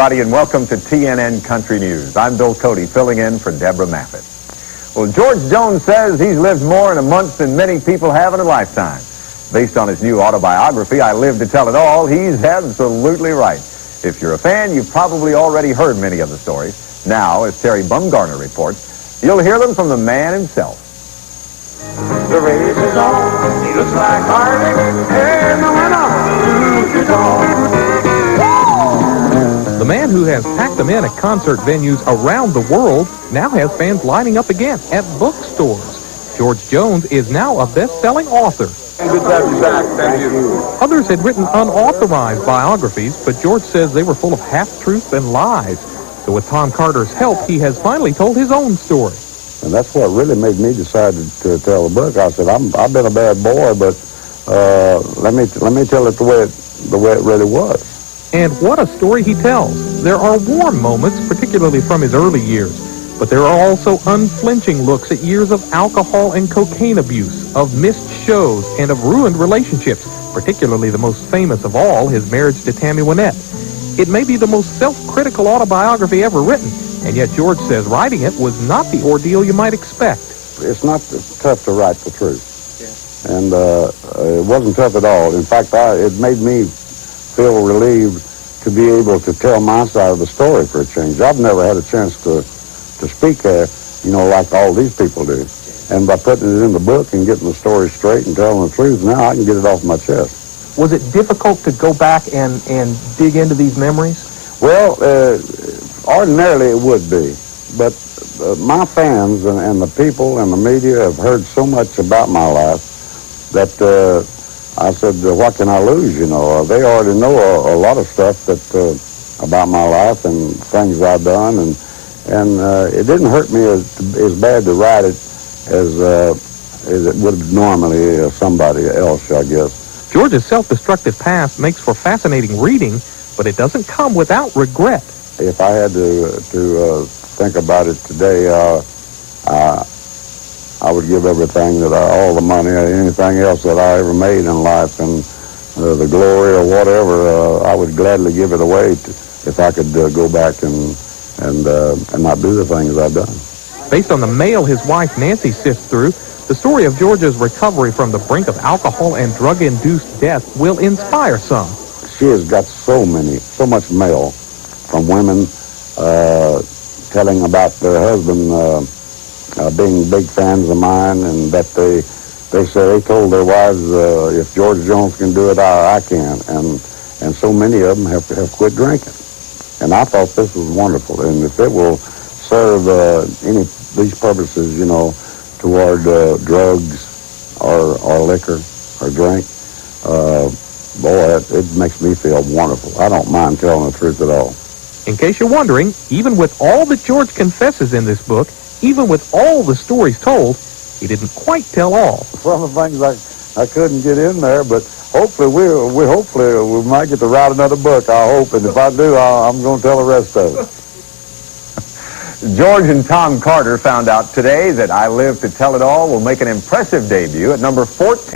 Everybody, and welcome to TNN Country News. I'm Bill Cody, filling in for Deborah Maffitt. Well, George Jones says he's lived more in a month than many people have in a lifetime. Based on his new autobiography, I Live to Tell It All, he's absolutely right. If you're a fan, you've probably already heard many of the stories. Now, as Terry Bumgarner reports, you'll hear them from the man himself. The race is on, he looks like Addict, and the winner is on. The man who has packed them in at concert venues around the world now has fans lining up again at bookstores. George Jones is now a best-selling author. Good to have you back. Thank you. Others had written unauthorized biographies, but George says they were full of half-truths and lies. So with Tom Carter's help, he has finally told his own story. And that's what really made me decide to tell the book. I said, I've been a bad boy, but let me tell it the way it really was. And what a story he tells. There are warm moments, particularly from his early years, but there are also unflinching looks at years of alcohol and cocaine abuse, of missed shows, and of ruined relationships, particularly the most famous of all, his marriage to Tammy Wynette. It may be the most self-critical autobiography ever written, and yet George says writing it was not the ordeal you might expect. It's not tough to write the truth. Yeah. And it wasn't tough at all. In fact, it made me feel relieved to be able to tell my side of the story for a change. I've never had a chance to speak, like all these people do. And by putting it in the book and getting the story straight and telling the truth, now I can get it off my chest. Was it difficult to go back and dig into these memories? Well, ordinarily it would be. But my fans and the people and the media have heard so much about my life that I said, what can I lose, They already know a lot of stuff about my life and things I've done, and it didn't hurt me as bad to write it as it would normally somebody else, I guess. George's self-destructive past makes for fascinating reading, but it doesn't come without regret. If I had to think about it today, I would give everything all the money, anything else that I ever made in life, and the glory or whatever, I would gladly give it away if I could go back and not do the things I've done. Based on the mail his wife Nancy sifts through, the story of George's recovery from the brink of alcohol and drug-induced death will inspire some. She has got so much mail from women telling about their husband being big fans of mine, and that they told their wives, if George Jones can do it, I can, and so many of them have quit drinking. And I thought this was wonderful, and if it will serve any of these purposes, toward drugs or liquor or drink, boy, it makes me feel wonderful. I don't mind telling the truth at all. In case you're wondering, even with all that George confesses in this book, even with all the stories told, he didn't quite tell all. Some of the things I couldn't get in there, but hopefully we might get to write another book, I hope, and if I do, I'm going to tell the rest of it. George and Tom Carter found out today that I Live to Tell It All will make an impressive debut at number 14.